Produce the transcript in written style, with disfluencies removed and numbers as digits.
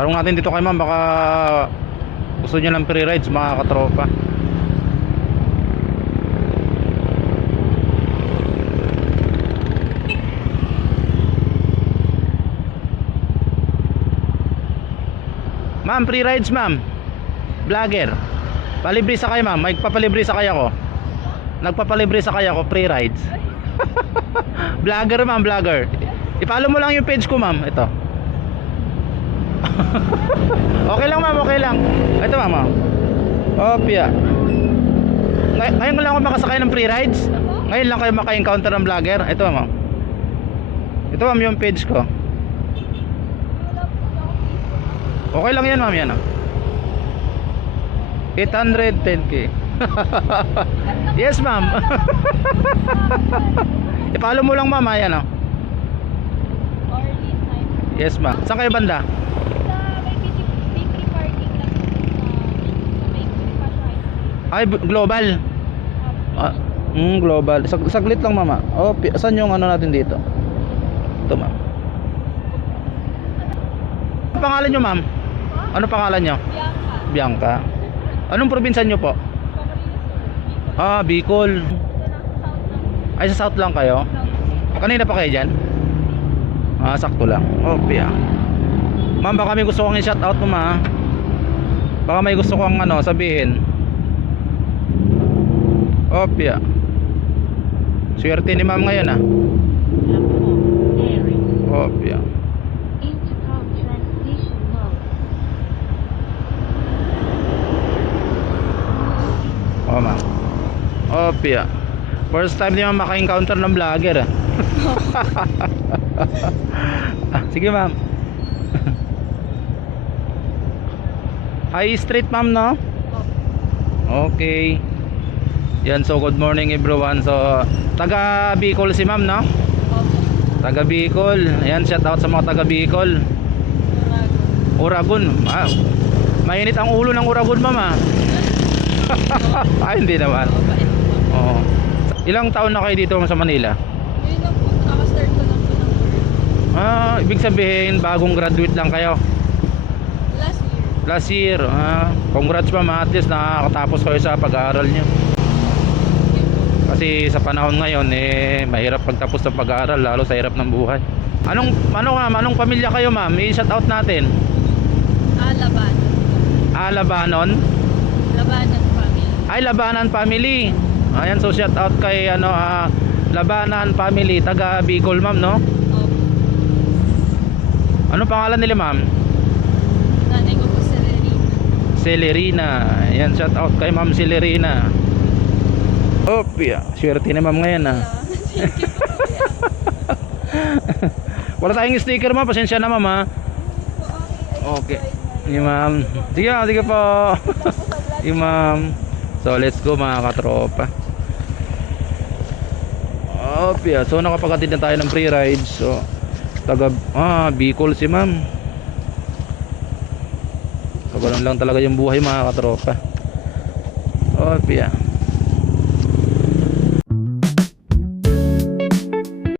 Tarong natin dito kay ma'am, baka gusto niya ng free rides mga katropa. Ma'am, free rides ma'am. Vlogger. Palibre sa kayo ma'am, may papalibre sa kaya ko. Nagpapalibre sa kaya ko, free rides. Vlogger ma'am, vlogger. I-follow mo lang yung page ko ma'am, ito. Okay lang ma'am, okay lang. Ito ma'am. Opya. Ngayon lang ako makasakay ng free rides. Ngayon lang kayo maka-encounter ng vlogger. Ito ma'am. Ito ma'am yung page ko. Okay lang yan ma'am, yan 810k. Yes ma'am. I-follow mo lang ma'am, yan Yes ma'am. Saan kayo banda? Ay, global. Global. Saglit lang mama. Oh, saan yung ano natin dito? Ito ma'am. Ano pangalan nyo ma'am? Ano pangalan nyo? Bianca. Anong probinsya nyo po? Ah, Bicol. Ay, sa South lang kayo? Kanina pa kayo dyan? Ah, sakto lang. Oh, Pia. Ma'am, baka may gusto kong i-shoutout mo ma. Baka may gusto kong ano, sabihin. Oh, Pia. Swerte ni ma'am ngayon Oh, Pia. Oh, ma'am. Oh, Pia. First time di ma'am maka-encounter ng vlogger Sige ma'am. High Street ma'am, no? Okay. Yan, so good morning everyone. So taga Bicol si ma'am, no? Taga Bicol. Ayan, shout out sa mga taga Bicol. Uragon. Mainit ang ulo ng Uragon ma'am Ay, hindi naman. Oo. Ilang taon na kayo dito sa Manila? Yun lang po, nakaka-start ko lang po ng work. Ibig sabihin bagong graduate lang kayo? Last year. Congrats ma'am, at least nakakatapos kayo sa pag-aaral nyo. Kasi sa panahon ngayon mahirap pagtapos ng pag-aaral, lalo sa hirap ng buhay. Anong pamilya kayo ma'am? I-shout out natin. Labanan. Labanon? Labanan family. Ay, Labanan family. Ayan, so shout out kay Labanan family, taga Bicol ma'am, no? Anong pangalan nila ma'am? Nanay ko po si Celerina. Celerina. Ayan, shout out kay ma'am Celerina. Swerte ni ma'am ngayon Thank you po. Wala tayong sticker ma'am, pasensya na ma'am Okay. Sige ma'am. Sige po. Sige ma'am. So let's go mga katropa. So nakapag-atid na tayo ng free rides. So taga Bicol si ma'am. So ganun lang talaga yung buhay mga katropa.